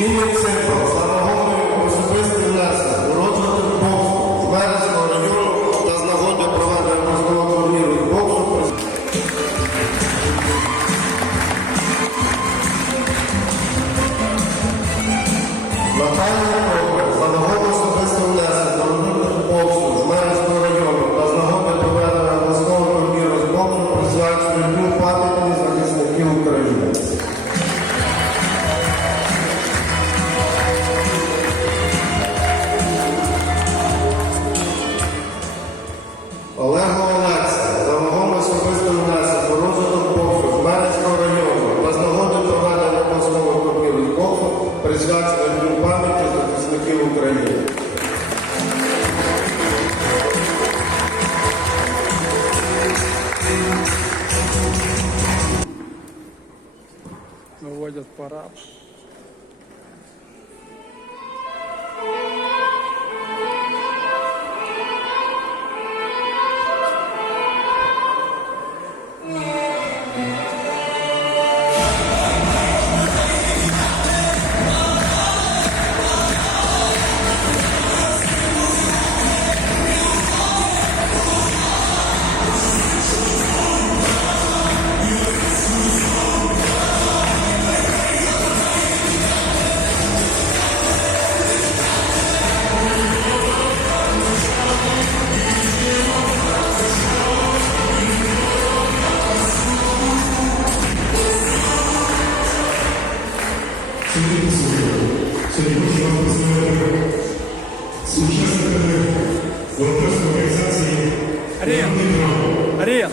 Ігор Цимбал зареагований особистий внесок у розвиток боксу з Вересного району та з присвячений Дню пам'яті захисників України. Наводят парад. Сьогодні хочу вам представити сучасниками волонтерської організації Арен! Арен!